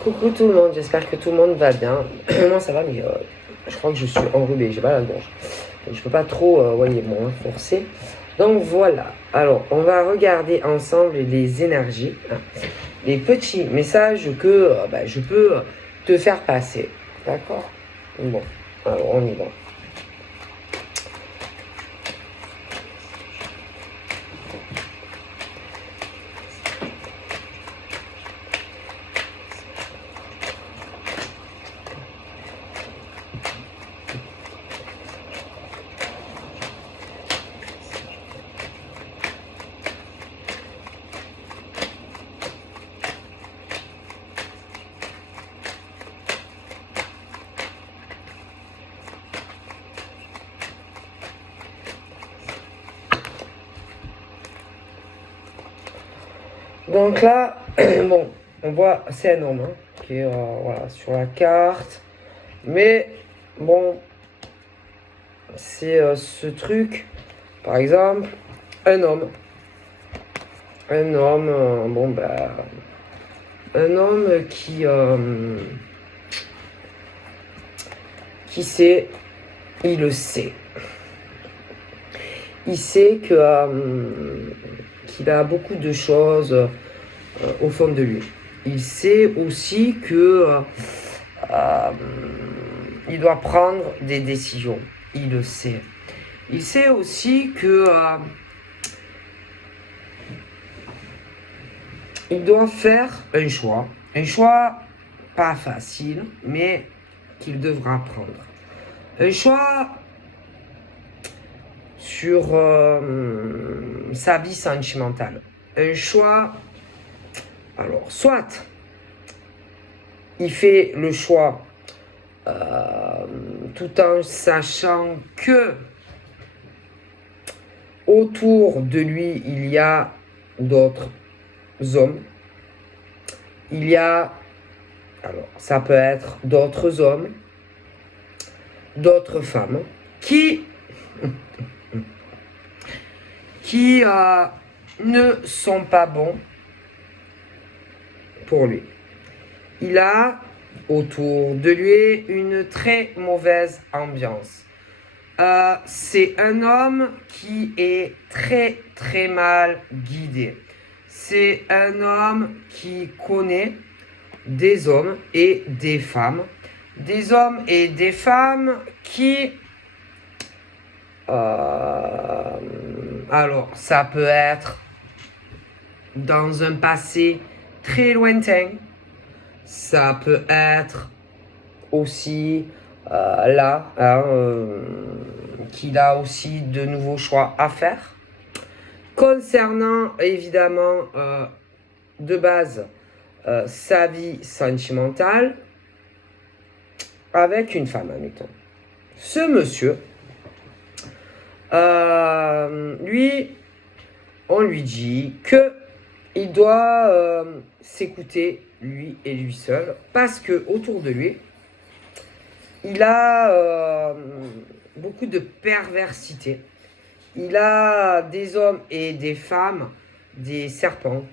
Coucou tout le monde, j'espère que tout le monde va bien. Moi ça va, mais je crois que je suis enrhumée, j'ai mal à la gorge. Donc, je peux pas trop, voyez, bon, forcer. Donc voilà, alors on va regarder ensemble les énergies, hein, les petits messages que je peux te faire passer. D'accord? Bon, alors on y va. Donc là, bon, on voit, c'est un homme hein, qui est voilà, sur la carte. Mais bon, c'est ce truc, par exemple, un homme. Un homme, un homme qui sait, il le sait. Il sait que qu'il a beaucoup de choses au fond de lui. Il sait aussi que il doit prendre des décisions. Il le sait. Il sait aussi que il doit faire un choix pas facile, mais qu'il devra prendre. Un choix sur sa vie sentimentale. Un choix, alors, soit il fait le choix tout en sachant que autour de lui, il y a d'autres hommes. Il y a, alors, ça peut être d'autres hommes, d'autres femmes qui ne sont pas bons pour lui. Il a autour de lui une très mauvaise ambiance. C'est un homme qui est très très mal guidé. C'est un homme qui connaît des hommes et des femmes. Des hommes et des femmes qui... alors, ça peut être dans un passé très lointain. Ça peut être aussi là, hein, qu'il a aussi de nouveaux choix à faire. Concernant évidemment de base sa vie sentimentale avec une femme, admettons. Ce monsieur, lui, on lui dit que il doit s'écouter lui et lui seul parce que autour de lui, il a beaucoup de perversité. Il a des hommes et des femmes, des serpents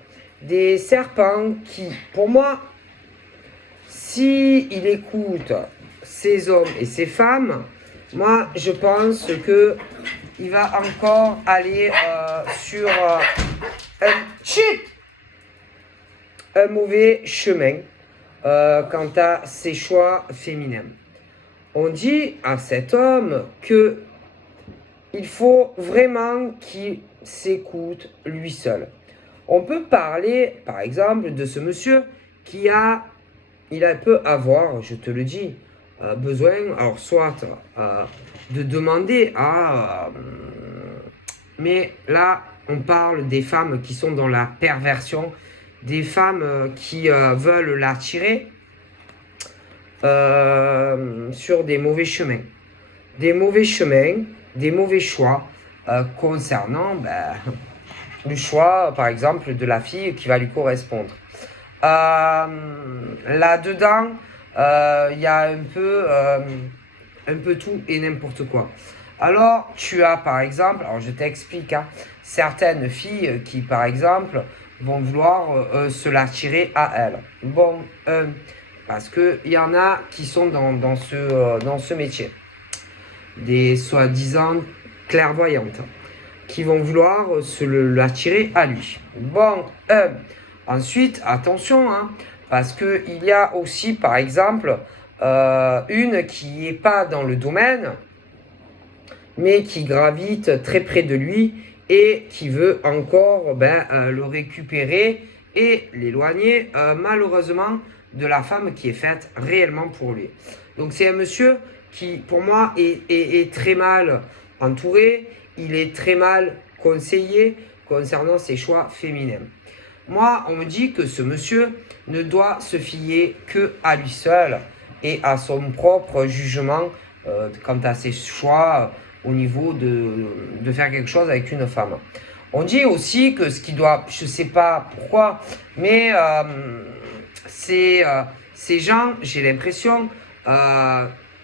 qui, pour moi, si il écoute ces hommes et ces femmes, moi, je pense que il va encore aller sur un mauvais chemin quant à ses choix féminins. On dit à cet homme que il faut vraiment qu'il s'écoute lui seul. On peut parler, par exemple, de ce monsieur qui peut avoir, je te le dis, besoin, alors soit de demander à... mais là, on parle des femmes qui sont dans la perversion, des femmes qui veulent l'attirer sur des mauvais chemins. Des mauvais choix concernant le choix, par exemple, de la fille qui va lui correspondre. Là-dedans, il y a un peu tout et n'importe quoi. Alors, tu as par exemple, alors je t'explique, hein, certaines filles qui, par exemple, vont vouloir se l'attirer à elle. Bon, parce qu'il y en a qui sont dans ce métier. Des soi-disant clairvoyantes qui vont vouloir l'attirer à lui. Bon, ensuite, attention, hein, parce qu'il y a aussi, par exemple, une qui n'est pas dans le domaine, mais qui gravite très près de lui et qui veut encore le récupérer et l'éloigner, malheureusement, de la femme qui est faite réellement pour lui. Donc c'est un monsieur qui, pour moi, est très mal entouré, il est très mal conseillé concernant ses choix féminins. Moi, on me dit que ce monsieur ne doit se fier que à lui seul et à son propre jugement quant à ses choix au niveau de faire quelque chose avec une femme. On dit aussi que ce qui doit, je ne sais pas pourquoi, mais ces gens, j'ai l'impression,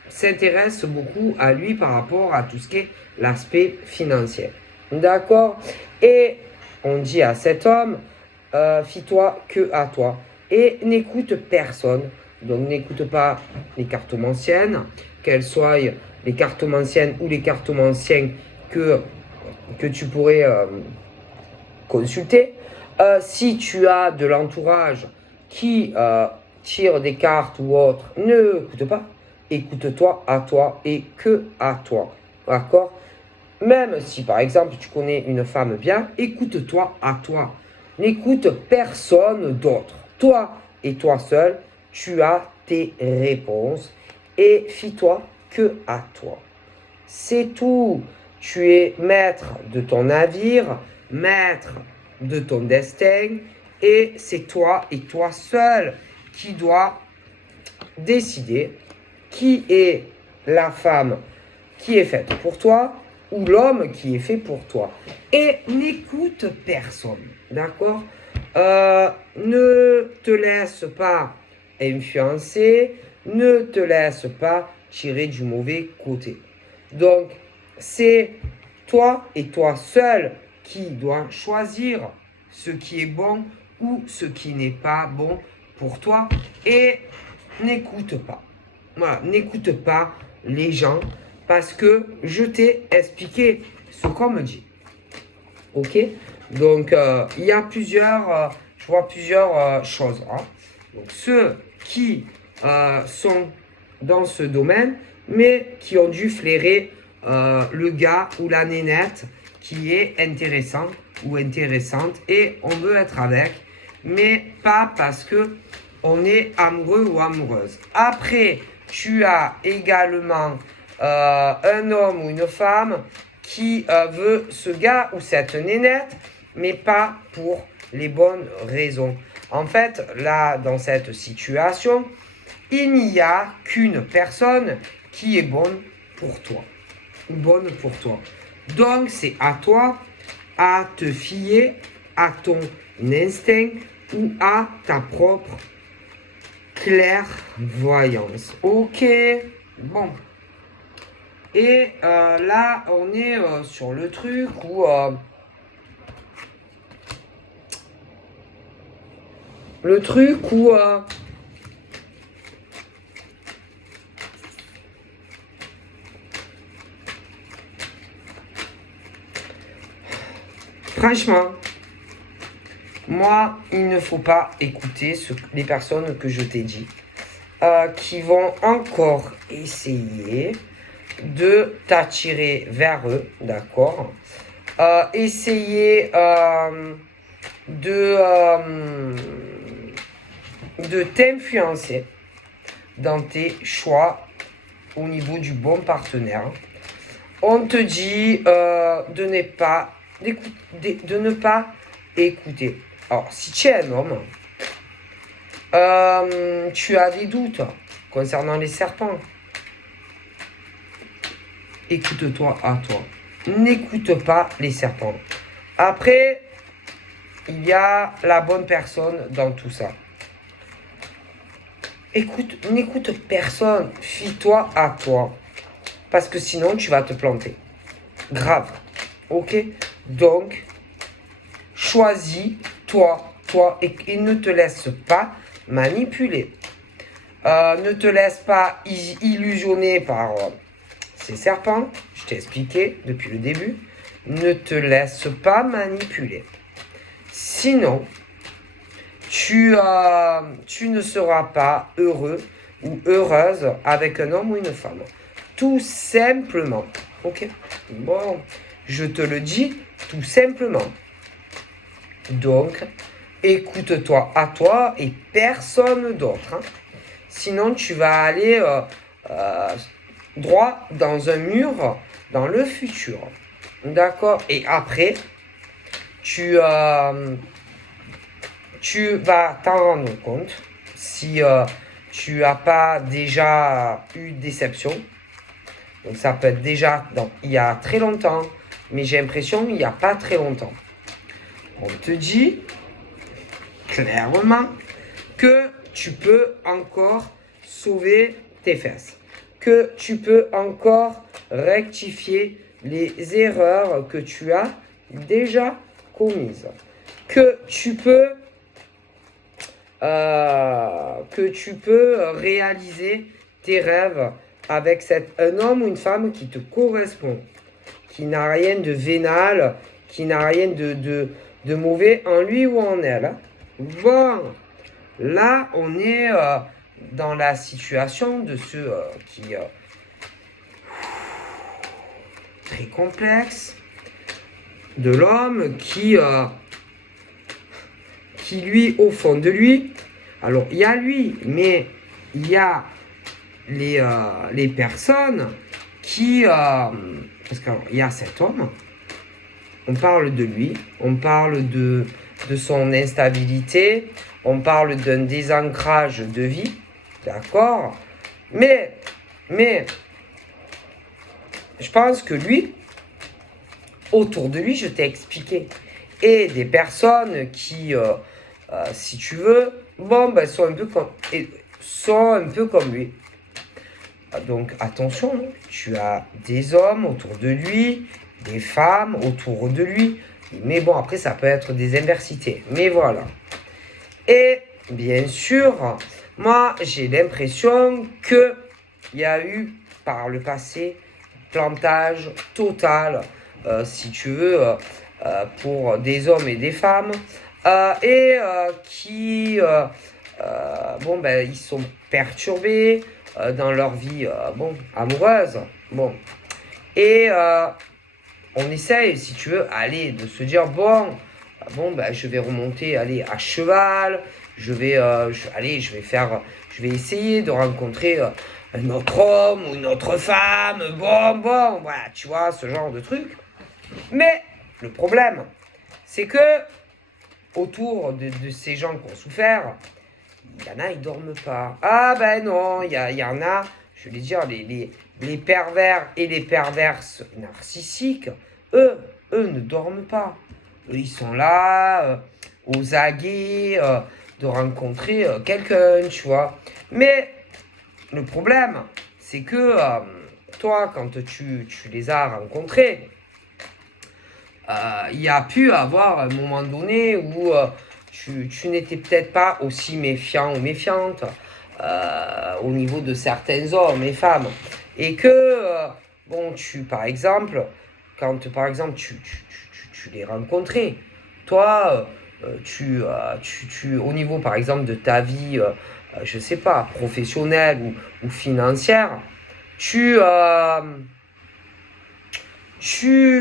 s'intéressent beaucoup à lui par rapport à tout ce qui est l'aspect financier. D'accord? Et on dit à cet homme, fie-toi que à toi et n'écoute personne. Donc n'écoute pas les cartomanciennes, qu'elles soient les cartomanciennes ou les cartomanciens que tu pourrais consulter. Si tu as de l'entourage qui tire des cartes ou autre, ne écoute pas. Écoute-toi à toi et que à toi. D'accord? Même si par exemple tu connais une femme bien, écoute-toi à toi. N'écoute personne d'autre. Toi et toi seul, tu as tes réponses et fie-toi que à toi. C'est tout. Tu es maître de ton navire, maître de ton destin et c'est toi et toi seul qui dois décider qui est la femme qui est faite pour toi ou l'homme qui est fait pour toi. Et n'écoute personne, d'accord? Ne te laisse pas influencer, ne te laisse pas tirer du mauvais côté. Donc, c'est toi et toi seul qui dois choisir ce qui est bon ou ce qui n'est pas bon pour toi et n'écoute pas. Voilà, n'écoute pas les gens parce que je t'ai expliqué ce qu'on me dit. Ok? Donc, il y a plusieurs, je vois plusieurs choses. Hein. Donc, ceux qui sont dans ce domaine, mais qui ont dû flairer le gars ou la nénette qui est intéressant ou intéressante et on veut être avec, mais pas parce que on est amoureux ou amoureuse. Après, tu as également un homme ou une femme qui veut ce gars ou cette nénette, mais pas pour les bonnes raisons. En fait, là, dans cette situation, il n'y a qu'une personne qui est bonne pour toi. Ou bonne pour toi. Donc, c'est à toi à te fier à ton instinct ou à ta propre clairvoyance. Ok, bon. Et là, on est sur le truc où... franchement, moi, il ne faut pas écouter les personnes que je t'ai dit, qui vont encore essayer de t'attirer vers eux, d'accord? Essayer de t'influencer dans tes choix au niveau du bon partenaire. On te dit de ne pas écouter. Alors, si tu es un homme, tu as des doutes concernant les serpents. Écoute-toi à toi. N'écoute pas les serpents. Après, il y a la bonne personne dans tout ça. N'écoute personne. Fie-toi à toi. Parce que sinon, tu vas te planter. Grave. Ok? Donc, choisis et ne te laisse pas manipuler. Ne te laisse pas illusionner par ces serpents. Je t'ai expliqué depuis le début. Ne te laisse pas manipuler. Sinon, tu ne seras pas heureux ou heureuse avec un homme ou une femme. Tout simplement. Ok? Bon, je te le dis tout simplement. Donc, écoute-toi à toi et personne d'autre. Hein. Sinon, tu vas aller droit dans un mur dans le futur. D'accord? Et après, tu vas t'en rendre compte si tu n'as pas déjà eu déception. Donc ça peut être déjà il y a très longtemps, mais j'ai l'impression il n'y a pas très longtemps. On te dit clairement que tu peux encore sauver tes fesses, que tu peux encore rectifier les erreurs que tu as déjà commises, que tu peux réaliser tes rêves avec un homme ou une femme qui te correspond, qui n'a rien de vénal, qui n'a rien de mauvais en lui ou en elle. Bon, là, on est dans la situation de ceux qui très complexe, de l'homme qui lui, au fond de lui, alors il y a lui, mais il y a les personnes qui, parce qu'il y a cet homme, on parle de lui, on parle de son instabilité, on parle d'un désancrage de vie, d'accord, mais, je pense que lui, autour de lui, je t'ai expliqué, et des personnes qui, si tu veux, sont un peu comme lui. Donc attention, tu as des hommes autour de lui, des femmes autour de lui, mais bon, après ça peut être des inversités, mais voilà. Et bien sûr, moi j'ai l'impression qu'il y a eu par le passé plantage total, si tu veux, pour des hommes et des femmes, qui, ils sont perturbés dans leur vie amoureuse. Bon. Et on essaye, si tu veux, de se dire, je vais remonter, à cheval, je vais essayer de rencontrer un autre homme ou une autre femme, voilà, tu vois, ce genre de truc. Mais le problème, c'est que autour de ces gens qui ont souffert, il y en a, ils dorment pas. Ah ben non, il y en a, je vais dire, les pervers et les perverses narcissiques, eux ne dorment pas. Eux, ils sont là, aux aguets, de rencontrer quelqu'un, tu vois. Mais le problème, c'est que toi, quand tu les as rencontrés, il y a pu avoir un moment donné où tu n'étais peut-être pas aussi méfiant ou méfiante au niveau de certains hommes et femmes. Et que, par exemple, quand tu les rencontrais, toi, au niveau, par exemple, de ta vie, je sais pas, professionnelle ou financière,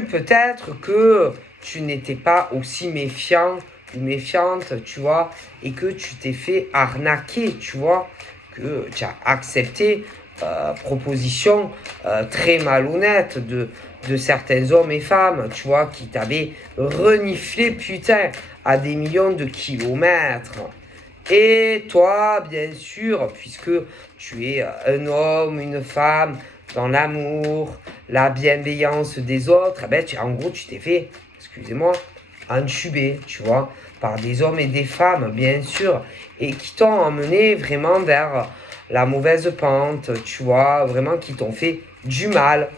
peut-être que tu n'étais pas aussi méfiant ou méfiante, tu vois, et que tu t'es fait arnaquer, tu vois, que tu as accepté proposition très malhonnête de certains hommes et femmes, tu vois, qui t'avaient reniflé, putain, à des millions de kilomètres. Et toi, bien sûr, puisque tu es un homme, une femme, dans l'amour, la bienveillance des autres, tu t'es fait, excusez-moi, entuber, tu vois, par des hommes et des femmes, bien sûr, et qui t'ont emmené vraiment vers la mauvaise pente, tu vois, vraiment qui t'ont fait du mal.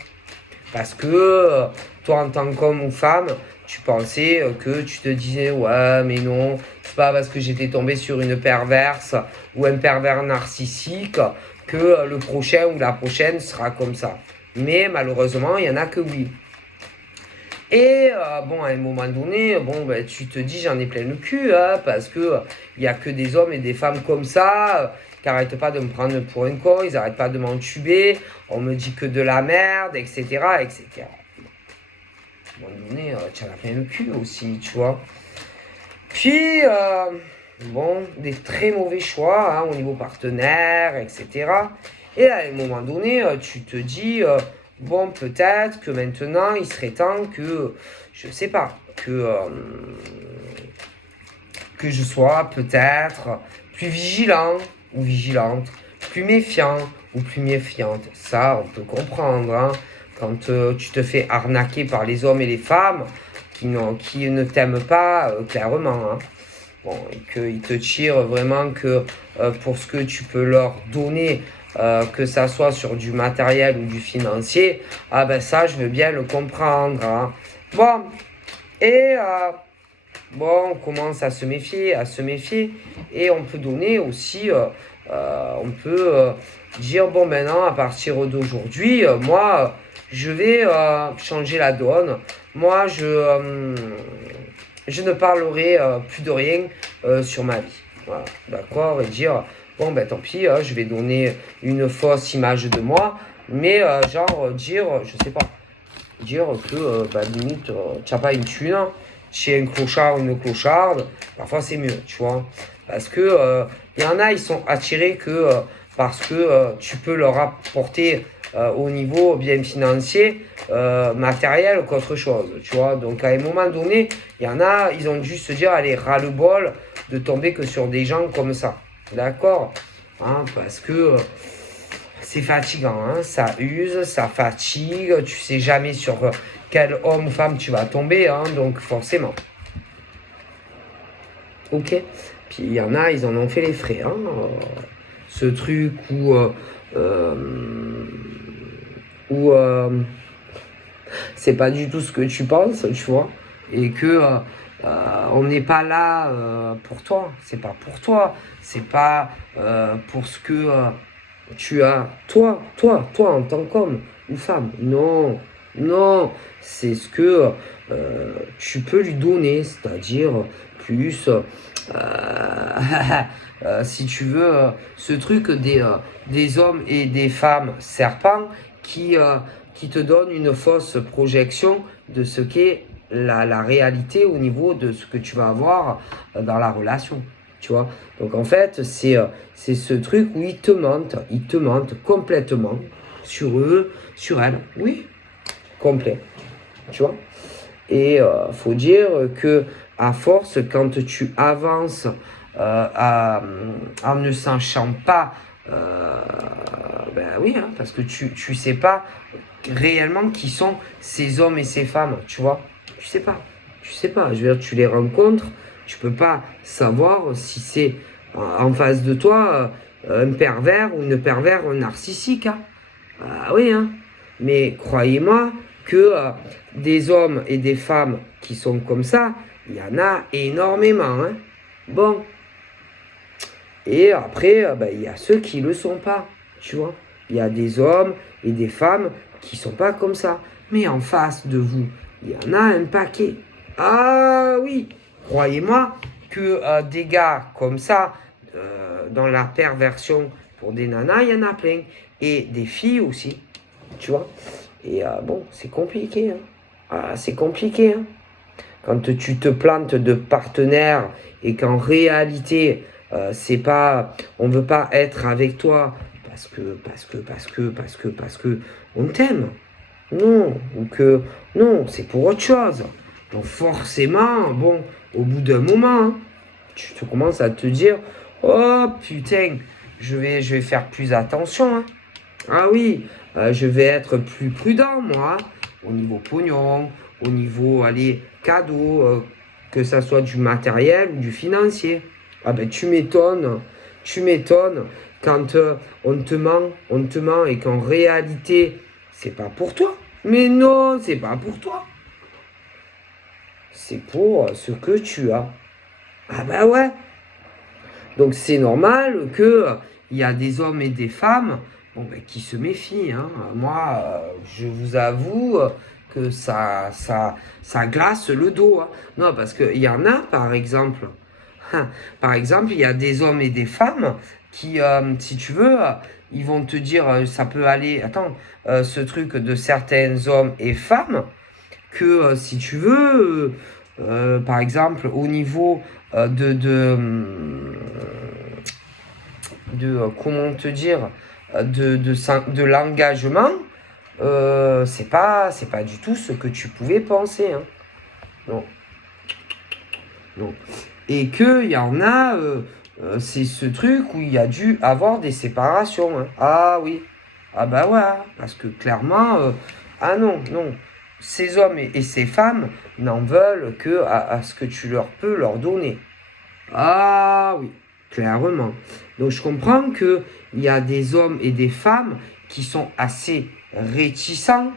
Parce que toi, en tant qu'homme ou femme, tu pensais que tu te disais, ouais, mais non, c'est pas parce que j'étais tombé sur une perverse ou un pervers narcissique que le prochain ou la prochaine sera comme ça. Mais malheureusement, il y en a que oui. Et bon, à un moment donné, bon, ben, tu te dis, j'en ai plein le cul, hein, parce que il n'y a que des hommes et des femmes comme ça, qui n'arrêtent pas de me prendre pour un con, ils n'arrêtent pas de m'entuber, on me dit que de la merde, etc., etc. À un moment donné, tu en as plein le cul aussi, tu vois. Puis, bon, des très mauvais choix, hein, au niveau partenaire, etc. Et à un moment donné, tu te dis, bon, peut-être que maintenant, il serait temps que, je sais pas, que je sois peut-être plus vigilant ou vigilante, plus méfiant ou plus méfiante. Ça, on peut comprendre, hein, quand tu te fais arnaquer par les hommes et les femmes qui ne t'aiment pas clairement, hein. Bon, et qu'ils te tirent vraiment que pour ce que tu peux leur donner, que ça soit sur du matériel ou du financier, ah ben ça, je veux bien le comprendre, hein. Bon, et bon, on commence à se méfier, et on peut donner aussi, on peut dire, bon, maintenant, à partir d'aujourd'hui, moi, je vais changer la donne. Moi, je ne parlerai plus de rien sur ma vie. Voilà, d'accord. Et dire, bon, ben tant pis, je vais donner une fausse image de moi, mais genre dire, je sais pas, dire que, bah, limite, tu n'as pas une thune, chez un clochard ou une clocharde, parfois c'est mieux, tu vois. Parce que, y en a, ils sont attirés que parce que tu peux leur apporter au niveau bien financier, matériel qu'autre chose, tu vois. Donc à un moment donné, il y en a, ils ont dû se dire, allez, ras-le-bol de tomber que sur des gens comme ça. D'accord, hein, parce que c'est fatigant, hein, ça use, ça fatigue, tu sais jamais sur quel homme ou femme tu vas tomber, hein, donc forcément. Ok. Puis il y en a, ils en ont fait les frais, hein, ce truc euh, où c'est pas du tout ce que tu penses, tu vois, et que on n'est pas là pour toi, c'est pas pour toi, c'est pas pour ce que tu as, toi en tant qu'homme ou femme, non, non, c'est ce que tu peux lui donner, c'est-à-dire plus, si tu veux, ce truc des hommes et des femmes serpents qui te donnent une fausse projection de ce qu'est la réalité au niveau de ce que tu vas avoir dans la relation, tu vois. Donc en fait, c'est ce truc où ils te mentent complètement sur eux, sur elles, oui, complet, tu vois. Et faut dire que à force, quand tu avances en ne sachant pas, ben oui, hein, parce que tu sais pas réellement qui sont ces hommes et ces femmes, tu vois. Tu sais pas. Je veux dire, tu les rencontres, tu peux pas savoir si c'est en face de toi un pervers ou une pervers narcissique, hein. Ah oui, hein. Mais croyez-moi que des hommes et des femmes qui sont comme ça, il y en a énormément, hein. Bon. Et après, ben, il y a ceux qui le sont pas, tu vois. Il y a des hommes et des femmes qui sont pas comme ça. Mais en face de vous, il y en a un paquet. Ah oui, croyez-moi que des gars comme ça, dans la perversion pour des nanas, il y en a plein. Et des filles aussi, tu vois. Et bon, c'est compliqué, hein. Ah, c'est compliqué, hein. Quand tu te plantes de partenaire et qu'en réalité, c'est pas, on veut pas être avec toi parce que on t'aime. Non, ou que, non, c'est pour autre chose. Donc forcément, bon, au bout d'un moment, hein, tu te commences à te dire, oh putain, je vais faire plus attention, hein. Ah oui, je vais être plus prudent, moi, hein, au niveau pognon, au niveau, allez, cadeau, que ça soit du matériel ou du financier. Ah ben, tu m'étonnes quand on te ment et qu'en réalité, c'est pas pour toi. Mais non, c'est pas pour toi. c'est pour ce que tu as. Ah bah ouais. Donc c'est normal que il y a des hommes et des femmes bon, ben, qui se méfient. Hein. Moi, je vous avoue que ça glace le dos. Hein. Non, parce qu'il y en a, par exemple, il y a des hommes et des femmes qui, si tu veux, ils vont te dire, ça peut aller, attends, ce truc de certains hommes et femmes, que si tu veux, par exemple, au niveau comment te dire, de l'engagement, c'est pas du tout ce que tu pouvais penser. Hein. Non. Non. Et qu'il y en a, c'est ce truc où il y a dû avoir des séparations. Hein. Ah oui. Ah bah ouais. Parce que clairement, ah non, non. Ces hommes et ces femmes n'en veulent que à ce que tu leur peux leur donner. Ah oui, clairement. Donc je comprends qu'il y a des hommes et des femmes qui sont assez réticents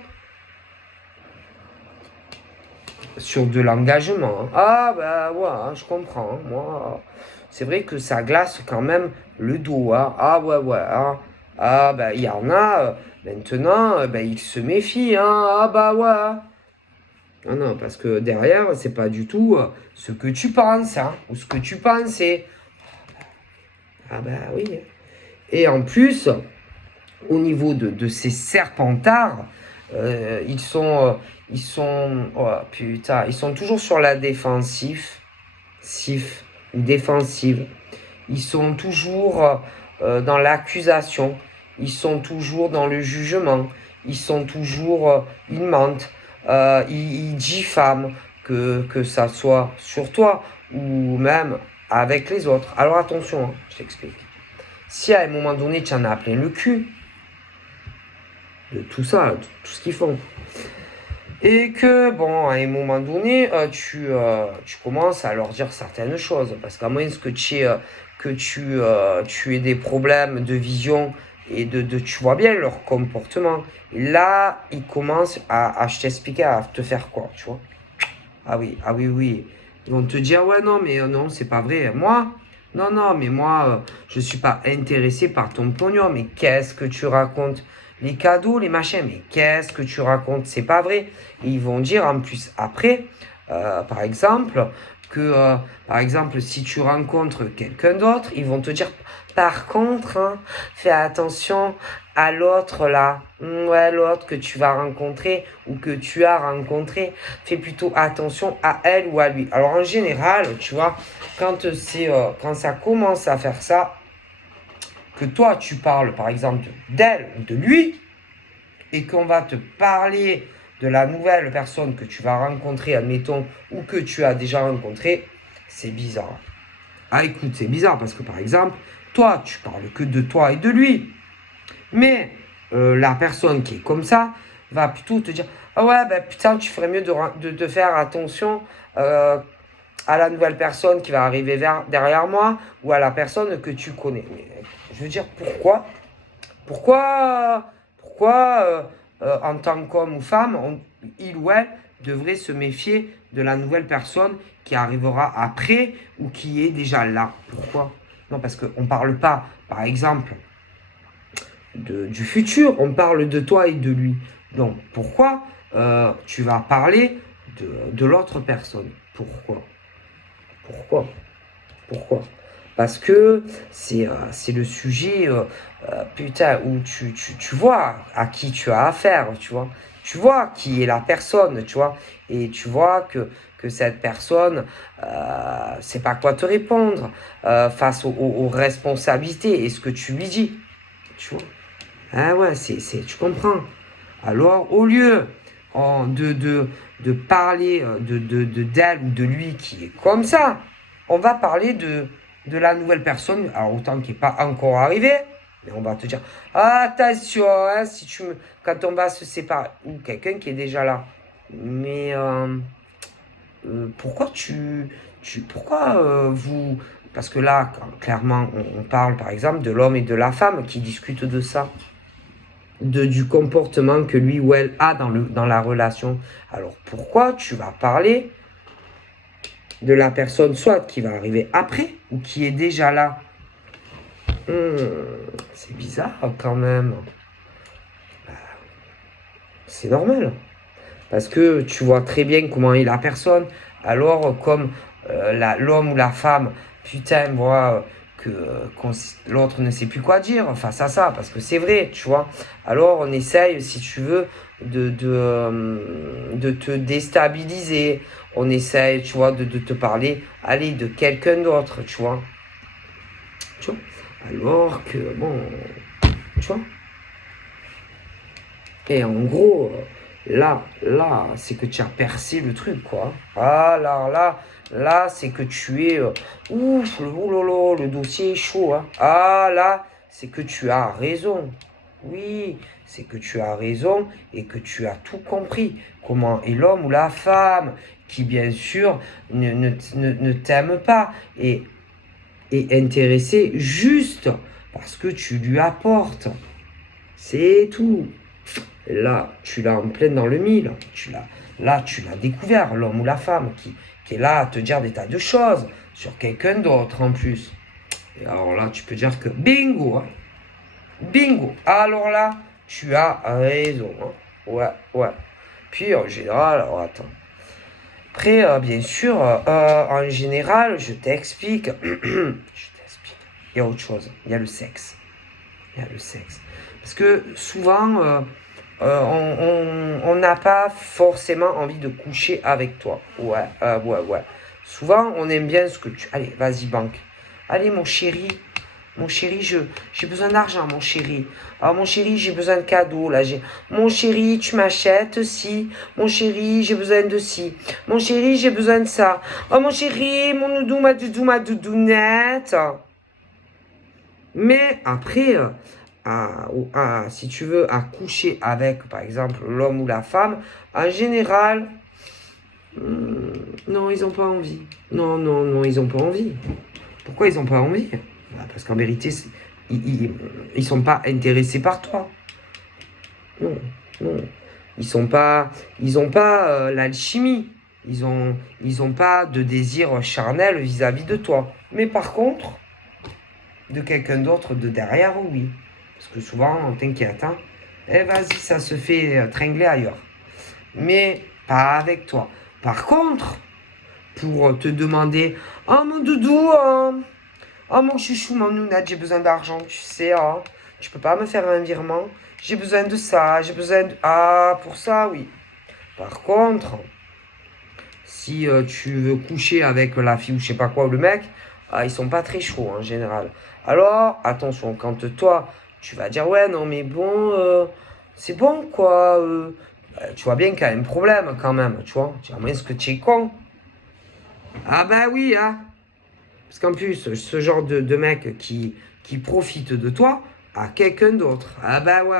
sur de l'engagement. Hein. Ah bah ouais, je comprends. Hein. Moi, c'est vrai que ça glace quand même le dos. Hein. Ah ouais, ouais. Hein. Ah bah il y en a, maintenant, bah, ils se méfient. Hein. Ah bah ouais. Ah non, parce que derrière, c'est pas du tout ce que tu penses, hein, ou ce que tu pensais. Ah bah oui. Et en plus, au niveau de ces serpentards, ils sont, oh putain, ils sont toujours sur la défensive, ou défensive. Ils sont toujours dans l'accusation. Ils sont toujours dans le jugement. Ils sont toujours, ils mentent. Ils diffament, que ça soit sur toi ou même avec les autres. Alors attention, hein, je t'explique. Si à un moment donné tu en as plein le cul de tout ça, de tout ce qu'ils font, et que bon, à un moment donné, tu commences à leur dire certaines choses, parce qu'à moins que tu aies des problèmes de vision et tu vois bien leur comportement. Et là, ils commencent je t'expliquer, à te faire quoi, tu vois. Ah oui, ah oui, oui. Ils vont te dire, ouais, non, mais non, c'est pas vrai. Moi, non, non, mais moi, je suis pas intéressé par ton pognon. Mais qu'est-ce que tu racontes? Les cadeaux, les machins, mais qu'est-ce que tu racontes? C'est pas vrai. Et ils vont dire en plus après, par exemple, par exemple, si tu rencontres quelqu'un d'autre, ils vont te dire, par contre, hein, fais attention à l'autre là, ouais, l'autre que tu vas rencontrer ou que tu as rencontré, fais plutôt attention à elle ou à lui. Alors en général, tu vois, quand ça commence à faire ça, que toi tu parles par exemple d'elle ou de lui, et qu'on va te parler de la nouvelle personne que tu vas rencontrer, admettons, ou que tu as déjà rencontré, c'est bizarre. Ah écoute, c'est bizarre parce que par exemple, toi, tu parles que de toi et de lui. Mais la personne qui est comme ça va plutôt te dire, ah ouais, ben putain, tu ferais mieux de faire attention à la nouvelle personne qui va arriver derrière moi ou à la personne que tu connais. Mais, je veux dire, pourquoi en tant qu'homme ou femme, il ou elle devrait se méfier de la nouvelle personne qui arrivera après ou qui est déjà là? Pourquoi? Non, parce qu'on ne parle pas, par exemple, du futur, on parle de toi et de lui. Donc, pourquoi tu vas parler de l'autre personne? Pourquoi? Pourquoi? Parce que c'est le sujet, putain, où tu vois à qui tu as affaire, tu vois. Tu vois qui est la personne, tu vois. Et tu vois que cette personne, c'est pas quoi te répondre face aux responsabilités et ce que tu lui dis, tu vois. Ah ouais, tu comprends. Alors, au lieu de parler d'elle ou de lui qui est comme ça, on va parler de la nouvelle personne, alors autant qui n'est pas encore arrivé, mais on va te dire, attention, hein, quand on va se séparer, ou quelqu'un qui est déjà là. Mais pourquoi vous, parce que là, clairement, on parle par exemple de l'homme et de la femme qui discutent de ça. Du comportement que lui ou elle a dans la relation. Alors pourquoi tu vas parler de la personne, soit qui va arriver après, ou qui est déjà là. C'est bizarre quand même. C'est normal. Parce que tu vois très bien comment est la personne. Alors, comme l'homme ou la femme, putain, voit que l'autre ne sait plus quoi dire face à ça. Parce que c'est vrai, tu vois. Alors, on essaye, si tu veux, de te déstabiliser. On essaye, tu vois, de te parler, allez, de quelqu'un d'autre, tu vois. Tu vois. Alors que, bon, tu vois. Et en gros, là, c'est que tu as percé le truc, quoi. Ah, là, c'est que tu es... ouf, le dossier est chaud, hein. Ah, là, c'est que tu as raison. Oui, c'est que tu as raison et que tu as tout compris. Comment est l'homme ou la femme qui, bien sûr, ne t'aime pas et est intéressé juste parce que tu lui apportes. C'est tout. Là, tu l'as en pleine dans le mille. Là, tu l'as découvert, l'homme ou la femme qui est là à te dire des tas de choses sur quelqu'un d'autre en plus. Et alors là, tu peux dire que bingo, hein. Bingo. Alors là, tu as raison. Hein. Ouais. Puis en général, alors attends. Après, bien sûr, en général, je t'explique. Il y a autre chose. Il y a le sexe. Parce que souvent, on n'a pas forcément envie de coucher avec toi. Ouais. Souvent, on aime bien ce que tu... Allez, vas-y, banque. Allez, mon chéri, j'ai besoin d'argent, mon chéri. Ah, mon chéri, j'ai besoin de cadeaux, là. Mon chéri, tu m'achètes ci. Mon chéri, j'ai besoin de ci. Mon chéri, j'ai besoin de ça. Oh, mon chéri, mon doudou, ma doudounette. Mais après... si tu veux, à coucher avec, par exemple, l'homme ou la femme, en général, non, ils n'ont pas envie. Non, ils n'ont pas envie. Pourquoi ils n'ont pas envie? Parce qu'en vérité, ils ne sont pas intéressés par toi. Non. Ils n'ont pas l'alchimie. Ils ont pas de désir charnel vis-à-vis de toi. Mais par contre, de quelqu'un d'autre de derrière, oui. Parce que souvent, t'inquiète, hein. Vas-y, ça se fait tringler ailleurs. Mais pas avec toi. Par contre, pour te demander, oh mon doudou, oh mon chouchou, mon nounette, j'ai besoin d'argent, tu sais, hein. Tu peux pas me faire un virement? J'ai besoin de ça, j'ai besoin de... Ah, pour ça, oui. Par contre, si tu veux coucher avec la fille ou je sais pas quoi, ou le mec, ils sont pas très chauds en général. Alors, attention, quand toi, tu vas dire, ouais, non, mais bon, c'est bon, quoi. Tu vois bien qu'il y a un problème, quand même, tu vois. Tu vois, moins ce que tu es con. Ah bah oui, hein. Parce qu'en plus, ce genre de mec qui profite de toi à quelqu'un d'autre. Ah bah ouais,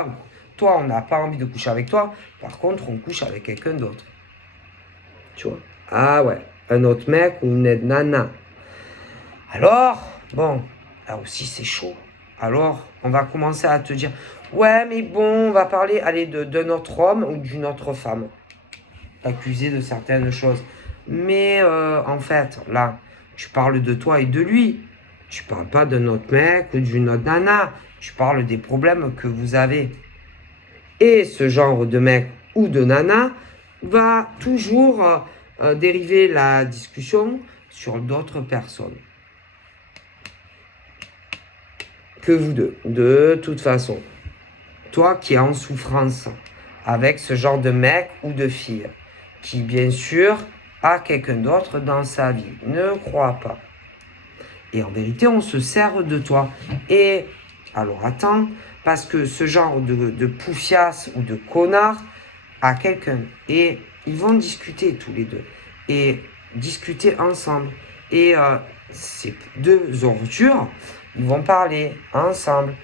toi, on n'a pas envie de coucher avec toi. Par contre, on couche avec quelqu'un d'autre. Tu vois. Ah ouais, un autre mec ou une nana. Alors, bon, là aussi c'est chaud. Alors, on va commencer à te dire, ouais, mais bon, on va parler, allez, d'un autre homme ou d'une autre femme. Accusé de certaines choses. Mais en fait, là, tu parles de toi et de lui. Tu parles pas d'un autre mec ou d'une autre nana. Tu parles des problèmes que vous avez. Et ce genre de mec ou de nana va toujours dériver la discussion sur d'autres personnes. Que vous deux, de toute façon. Toi qui es en souffrance avec ce genre de mec ou de fille, qui bien sûr a quelqu'un d'autre dans sa vie. Ne crois pas. Et en vérité, on se sert de toi. Et alors attends, parce que ce genre de poufias ou de connard a quelqu'un. Et ils vont discuter tous les deux. Et discuter ensemble. Et ces deux ordures, ils vont parler ensemble.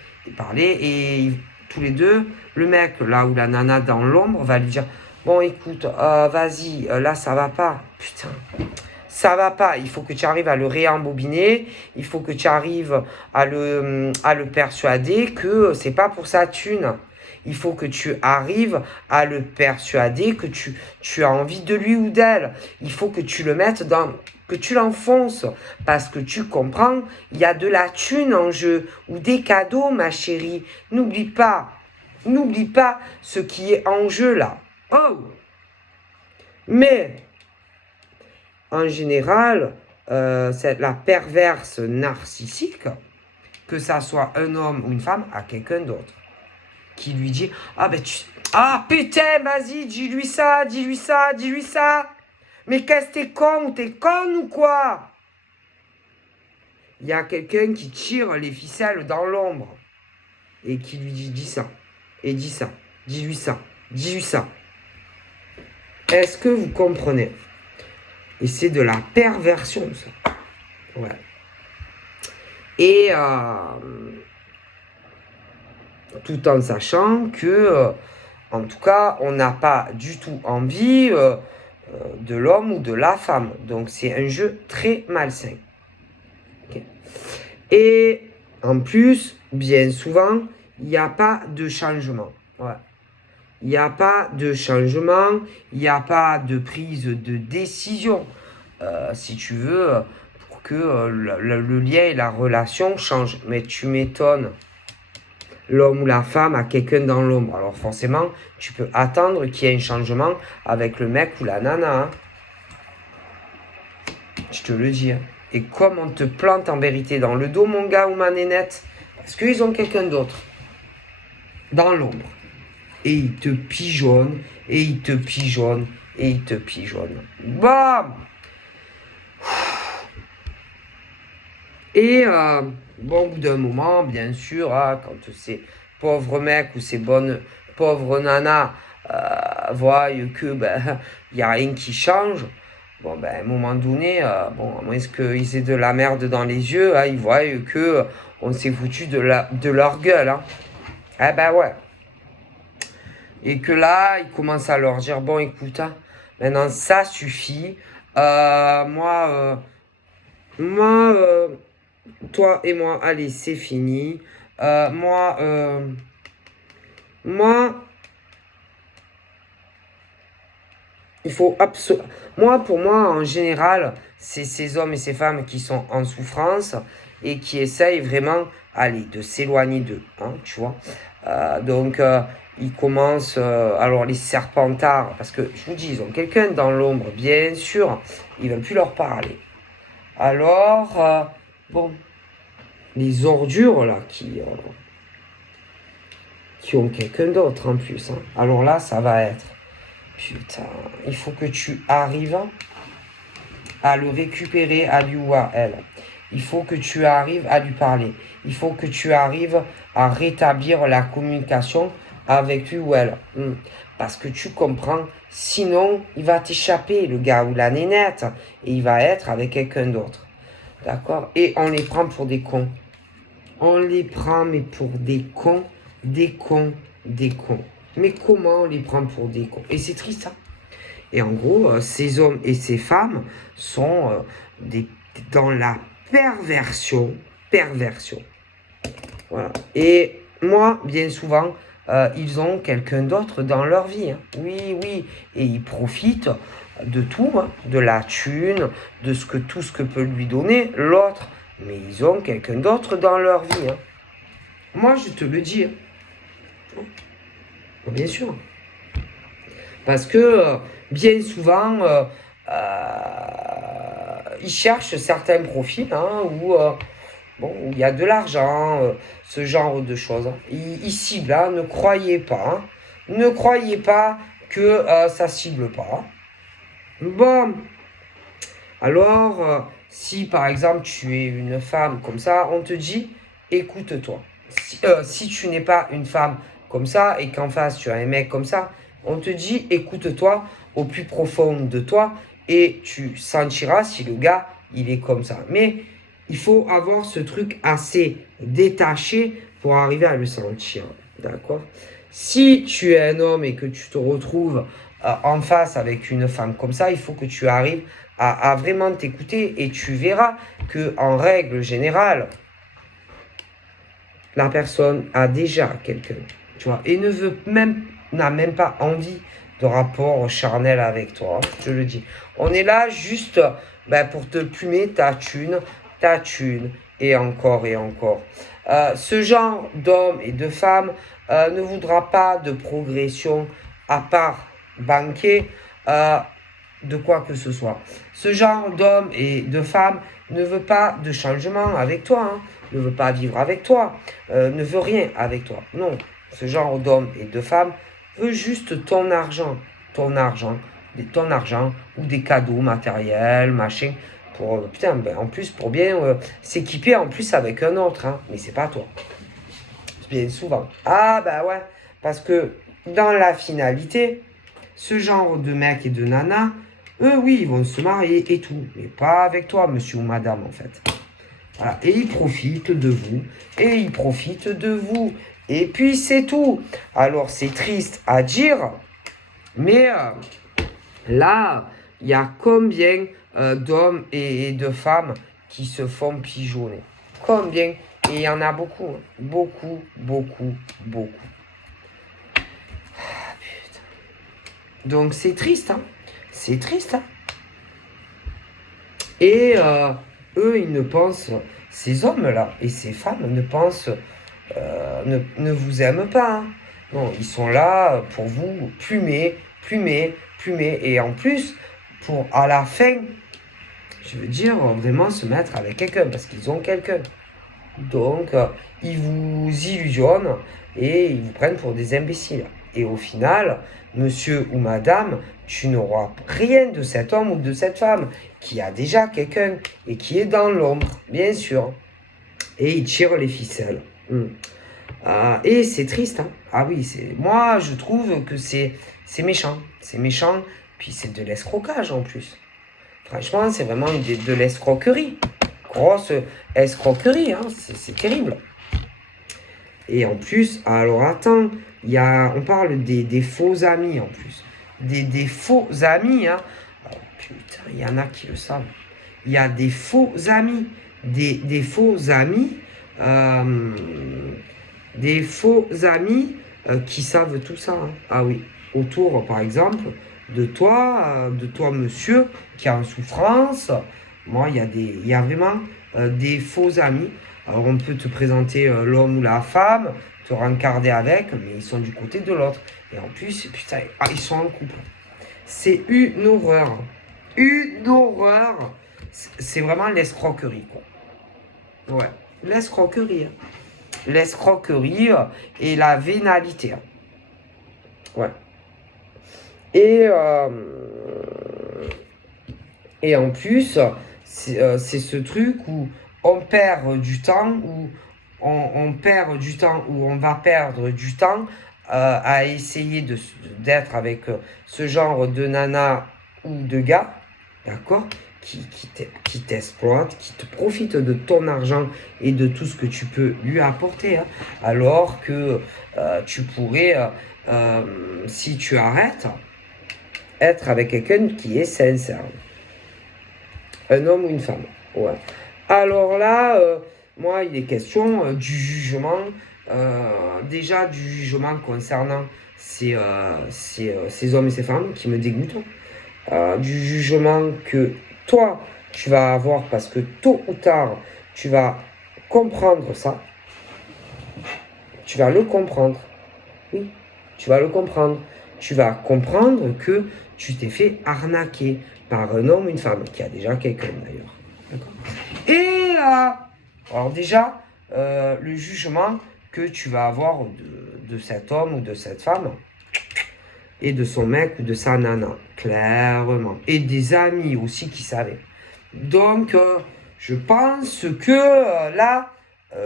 Et tous les deux, le mec là ou la nana dans l'ombre va lui dire, bon écoute, vas-y, là ça va pas. Putain, ça va pas. Il faut que tu arrives à le réembobiner. Il faut que tu arrives à le persuader que c'est pas pour sa thune. Il faut que tu arrives à le persuader que tu as envie de lui ou d'elle. Il faut que tu le mettes que tu l'enfonces. Parce que tu comprends, il y a de la thune en jeu ou des cadeaux, ma chérie. N'oublie pas ce qui est en jeu là. Oh! Mais, en général, c'est la perverse narcissique, que ça soit un homme ou une femme, à quelqu'un d'autre. Qui lui dit, ah putain, vas-y, dis-lui ça, dis-lui ça, dis-lui ça. Mais qu'est-ce que t'es con ou quoi? Il y a quelqu'un qui tire les ficelles dans l'ombre et qui lui dit, dis ça, et dis ça, dis-lui ça, dis-lui ça. Est-ce que vous comprenez? Et c'est de la perversion, ça. Ouais. Et tout en sachant que, en tout cas, on n'a pas du tout envie de l'homme ou de la femme. Donc, c'est un jeu très malsain. Okay. Et en plus, bien souvent, il n'y a pas de changement. Ouais. Il n'y a pas de changement, il n'y a pas de prise de décision, si tu veux, pour que le lien et la relation changent. Mais tu m'étonnes, l'homme ou la femme a quelqu'un dans l'ombre. Alors forcément, tu peux attendre qu'il y ait un changement avec le mec ou la nana. Hein. Je te le dis. Hein. Et comme on te plante en vérité dans le dos, mon gars ou ma nénette, parce qu'ils ont quelqu'un d'autre dans l'ombre. Et il te pigeonne, et il te pigeonne, et il te pigeonne. Bam! Et bon, au bout d'un moment, bien sûr, hein, quand ces pauvres mecs ou ces pauvres nanas voient que il n'y a rien qui change, bon, à un moment donné, à moins qu'ils aient de la merde dans les yeux, hein, ils voient que on s'est foutu de leur gueule. Hein. Eh ben ouais. Et que là, il commence à leur dire, bon, écoute, hein, maintenant, ça suffit. Toi et moi, allez, c'est fini. Il faut absolument... Pour moi, en général, c'est ces hommes et ces femmes qui sont en souffrance et qui essayent vraiment, allez, de s'éloigner d'eux, hein, tu vois. Ils commencent, alors les serpentards, parce que je vous dis, ils ont quelqu'un dans l'ombre, bien sûr, ils ne veulent plus leur parler. Alors, les ordures, là, qui ont quelqu'un d'autre en plus, hein. Alors là, ça va être, putain, il faut que tu arrives à le récupérer à lui ou à elle. Il faut que tu arrives à lui parler. Il faut que tu arrives à rétablir la communication avec lui ou elle. Parce que tu comprends, sinon, il va t'échapper, le gars ou la nénette, et il va être avec quelqu'un d'autre. D'accord? Et on les prend pour des cons. On les prend, mais pour des cons, des cons, des cons. Mais comment on les prend pour des cons? Et c'est triste, hein? Et en gros, ces hommes et ces femmes sont dans la perversion. Voilà. Et moi, bien souvent, ils ont quelqu'un d'autre dans leur vie. Hein. Oui. Et ils profitent de tout, hein, de la thune, de tout ce que peut lui donner l'autre. Mais ils ont quelqu'un d'autre dans leur vie. Hein. Moi, je te le dis. Hein. Bien sûr. Parce que bien souvent, ils cherchent certains profils hein, où il y a de l'argent, ce genre de choses. Ils ciblent, hein, ne croyez pas. Hein, ne croyez pas que ça cible pas. Bon, alors, si par exemple tu es une femme comme ça, on te dit, écoute-toi. Si tu n'es pas une femme comme ça et qu'en face tu as un mec comme ça, on te dit, écoute-toi au plus profond de toi et tu sentiras si le gars, il est comme ça. Mais il faut avoir ce truc assez détaché pour arriver à le sentir. D'accord? Si tu es un homme et que tu te retrouves en face avec une femme comme ça, il faut que tu arrives à vraiment t'écouter et tu verras que en règle générale, la personne a déjà quelqu'un. tu vois, et n'a même pas envie de rapport charnel avec toi, hein, je te le dis. On est là juste pour te plumer ta thune, et encore et encore. Ce genre d'homme et de femme ne voudra pas de progression à part banquer de quoi que ce soit. Ce genre d'homme et de femme ne veut pas de changement avec toi, hein, ne veut pas vivre avec toi, ne veut rien avec toi. Non, ce genre d'homme et de femme veut juste ton argent, ton argent, ton argent ou des cadeaux matériels, machin, pour putain, en plus pour bien s'équiper en plus avec un autre, hein, mais c'est pas toi. Bien souvent. Ah bah ouais, parce que dans la finalité, ce genre de mec et de nana, eux oui, ils vont se marier et tout, mais pas avec toi, monsieur ou madame en fait. Voilà. Et ils profitent de vous, et ils profitent de vous. Et puis c'est tout. Alors c'est triste à dire, mais là, il y a combien d'hommes et de femmes qui se font pigeonner? Combien? Et il y en a beaucoup, hein. Beaucoup, beaucoup, beaucoup. Ah, putain. Donc c'est triste, hein. C'est triste, hein. Et eux, ils ne pensent, ces hommes-là et ces femmes ne pensent, ne vous aiment pas, hein. Non, ils sont là pour vous plumer, plumer, plumer. Et en plus, pour à la fin, je veux dire, vraiment se mettre avec quelqu'un, parce qu'ils ont quelqu'un. Donc, ils vous illusionnent et ils vous prennent pour des imbéciles. Et au final, monsieur ou madame, tu n'auras rien de cet homme ou de cette femme qui a déjà quelqu'un et qui est dans l'ombre, bien sûr. Et il tire les ficelles. Et c'est triste, hein. Ah oui, moi je trouve que c'est méchant. C'est méchant, puis c'est de l'escrocage en plus. Franchement, c'est vraiment de l'escroquerie. Grosse escroquerie, hein, c'est terrible. Et en plus, alors attends, on parle des faux amis en plus. Des faux amis, hein. Oh, putain, il y en a qui le savent. Il y a des faux amis. Des faux amis. Des faux amis qui savent tout ça, hein. Ah oui, autour, par exemple, de toi, monsieur, qui est en souffrance. Moi, il y a vraiment des faux amis. Alors, on peut te présenter l'homme ou la femme, te rencarder avec, mais ils sont du côté de l'autre. Et en plus, putain, ils sont en couple. C'est une horreur. Une horreur. C'est vraiment l'escroquerie, quoi. Ouais, l'escroquerie, hein. L'escroquerie et la vénalité. Ouais. Et en plus, c'est ce truc où on perd du temps, où on perd du temps, où on va perdre du temps à essayer d'être avec ce genre de nana ou de gars, d'accord, qui t'exploite, qui te profite de ton argent et de tout ce que tu peux lui apporter, hein, alors que tu pourrais, si tu arrêtes, être avec quelqu'un qui est sincère. Un homme ou une femme. Ouais. Alors là, moi, il est question du jugement. Déjà, du jugement concernant ces hommes et ces femmes qui me dégoûtent. Du jugement que toi, tu vas avoir parce que tôt ou tard, tu vas comprendre ça. Tu vas le comprendre. Oui, tu vas le comprendre. Tu vas comprendre que tu t'es fait arnaquer par un homme ou une femme, qui a déjà quelqu'un d'ailleurs. D'accord. Et alors déjà, le jugement que tu vas avoir de cet homme ou de cette femme, et de son mec ou de sa nana, clairement. Et des amis aussi qui savaient. Donc, je pense que là,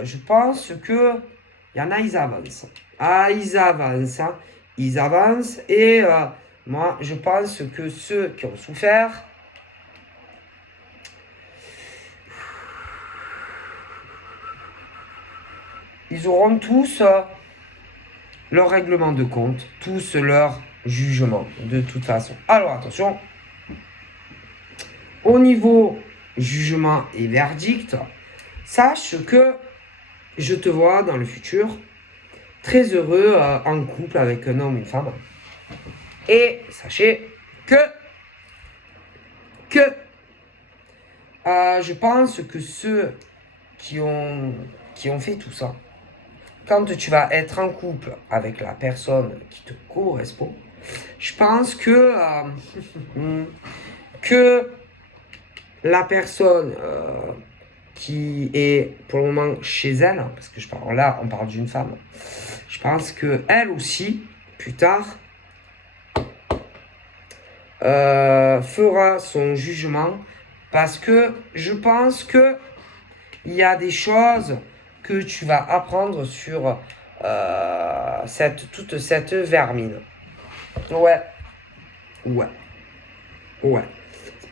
je pense que il y en a, ils avancent. Ah, ils avancent, hein. Ils avancent. Et moi, je pense que ceux qui ont souffert, ils auront tous leur règlement de compte, tous leur jugement, de toute façon. Alors, attention. Au niveau jugement et verdict, sache que je te vois dans le futur très heureux en couple avec un homme ou une femme. Et sachez que je pense que ceux qui ont fait tout ça, quand tu vas être en couple avec la personne qui te correspond, je pense que que la personne qui est pour le moment chez elle, parce que là on parle d'une femme, je pense que elle aussi, plus tard, fera son jugement, parce que je pense que il y a des choses que tu vas apprendre sur toute cette vermine. Ouais.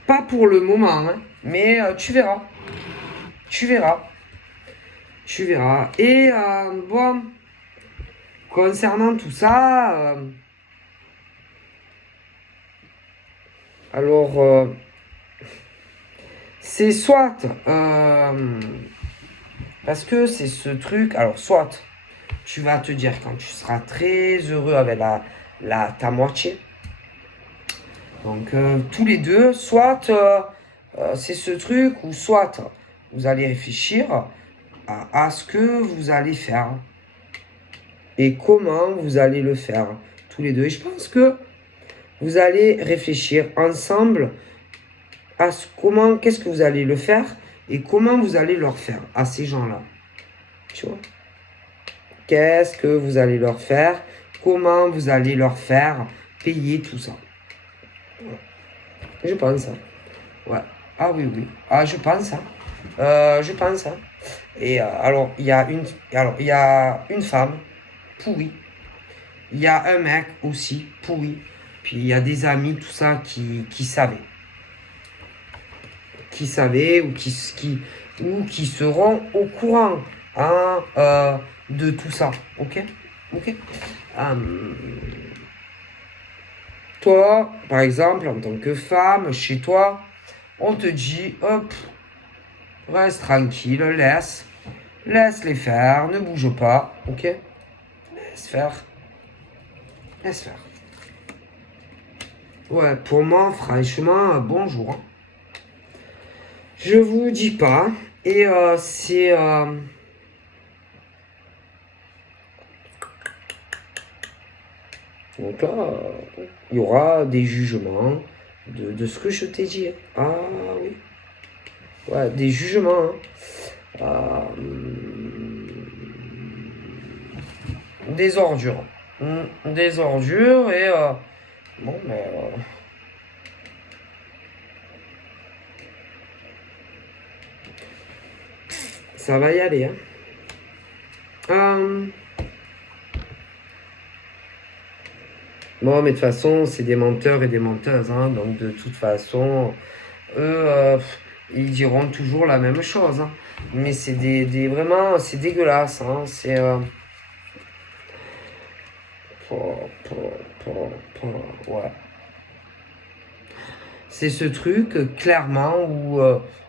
Pas pour le moment, hein, mais tu verras. Et bon, concernant tout ça, alors, c'est soit, parce que c'est ce truc, alors soit tu vas te dire quand tu seras très heureux avec ta moitié, donc tous les deux, soit c'est ce truc, ou soit vous allez réfléchir à ce que vous allez faire et comment vous allez le faire tous les deux. Et je pense que vous allez réfléchir ensemble à qu'est-ce que vous allez le faire et comment vous allez leur faire à ces gens-là. Tu vois? Qu'est-ce que vous allez leur faire? Comment vous allez leur faire payer tout ça? Ouais. Je pense. Hein. Ouais. Ah oui. Ah, je pense. Hein. Je pense. Hein. Et alors, il y a une femme pourrie. Il y a un mec aussi pourri. Puis il y a des amis, tout ça, qui savaient. Qui savaient ou qui seront au courant hein, de tout ça. Ok. Toi, par exemple, en tant que femme, chez toi, on te dit, hop, reste tranquille, laisse les faire, ne bouge pas, ok? Laisse faire. Ouais, pour moi, franchement, bonjour. Hein. Je vous dis pas. Et c'est... Donc là, il y aura des jugements de ce que je t'ai dit. Ah oui. Ouais, des jugements. Hein. Des ordures. Des ordures et... bon, mais... ça va y aller. Hein. Bon, mais de toute façon, c'est des menteurs et des menteuses. Hein, donc, de toute façon, eux, ils diront toujours la même chose. Hein. Mais c'est vraiment, c'est dégueulasse. Hein, c'est... ouais. C'est ce truc, clairement, où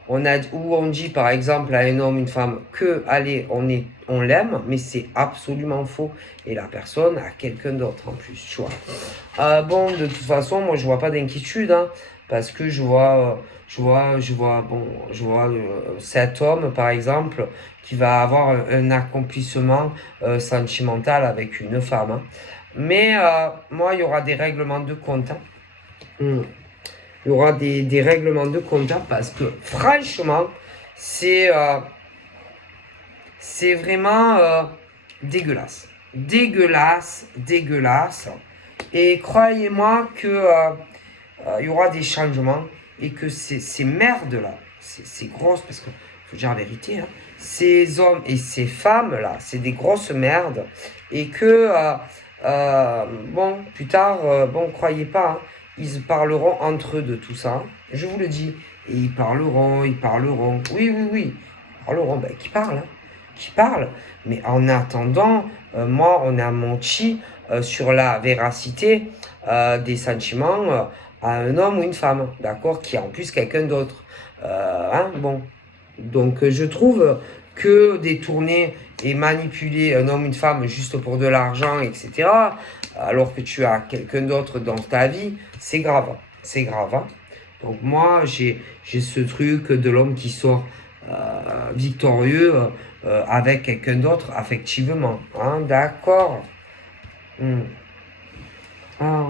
on dit, par exemple, à un homme, une femme, que, allez, on l'aime, mais c'est absolument faux. Et la personne a quelqu'un d'autre en plus, tu vois. Bon, de toute façon, moi, je vois pas d'inquiétude, hein, parce que je vois cet homme, par exemple, qui va avoir un accomplissement sentimental avec une femme. Hein. Mais moi, il y aura des règlements de compte. Hein. Il y aura des règlements de compte parce que franchement, c'est vraiment dégueulasse. Dégueulasse. Et croyez-moi que il y aura des changements et que ces merdes-là, ces grosses, parce que faut dire la vérité, hein, ces hommes et ces femmes-là, c'est des grosses merdes et que, bon, plus tard, bon, croyez pas, hein, ils parleront entre eux de tout ça, je vous le dis, et ils parleront, oui, ils parleront, ben, qui parlent, mais en attendant, moi, on a menti sur la véracité des sentiments à un homme ou une femme, d'accord, qui est en plus quelqu'un d'autre, hein, bon, donc je trouve que détourner et manipuler un homme, une femme juste pour de l'argent, etc., alors que tu as quelqu'un d'autre dans ta vie, c'est grave. C'est grave. Hein. Donc moi, j'ai ce truc de l'homme qui sort victorieux avec quelqu'un d'autre, affectivement. Hein, d'accord. Ah,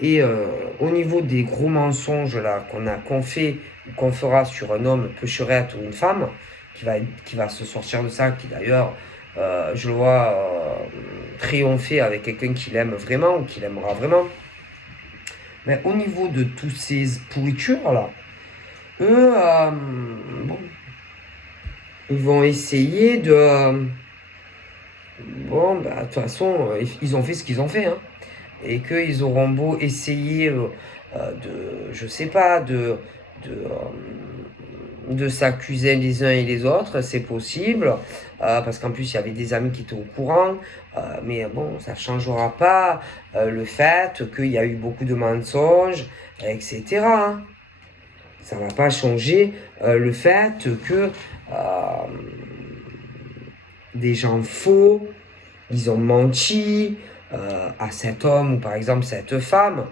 Et au niveau des gros mensonges là qu'on fait ou qu'on fera sur un homme pécherette ou une femme qui va se sortir de ça, qui d'ailleurs je le vois triompher avec quelqu'un qui l'aime vraiment ou qui l'aimera vraiment. Mais au niveau de tous ces pourritures là, eux, bon, ils vont essayer de... bon, bah, de toute façon, ils ont fait ce qu'ils ont fait, hein. Et qu'ils auront beau essayer de, je sais pas, de s'accuser les uns et les autres, c'est possible, parce qu'en plus il y avait des amis qui étaient au courant, mais bon, ça ne changera pas le fait qu'il y a eu beaucoup de mensonges, etc. Hein. Ça ne va pas changer le fait que des gens faux, ils ont menti à cet homme ou par exemple cette femme,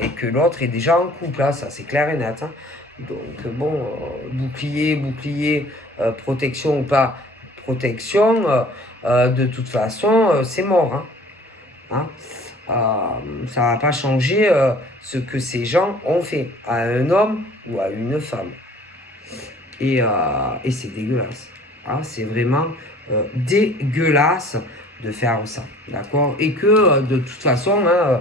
et que l'autre est déjà en couple, hein, ça c'est clair et net. Hein. Donc bon, bouclier, protection ou pas protection, de toute façon, c'est mort. Hein. Ça va pas changer ce que ces gens ont fait à un homme ou à une femme. Et c'est dégueulasse. Hein, c'est vraiment dégueulasse de faire ça, d'accord? Et que de toute façon, hein,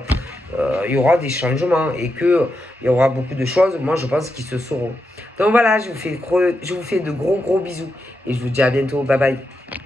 il y aura des changements et que il y aura beaucoup de choses, moi je pense, qui se sauront. Donc voilà, je vous fais de gros bisous et je vous dis à bientôt, bye bye.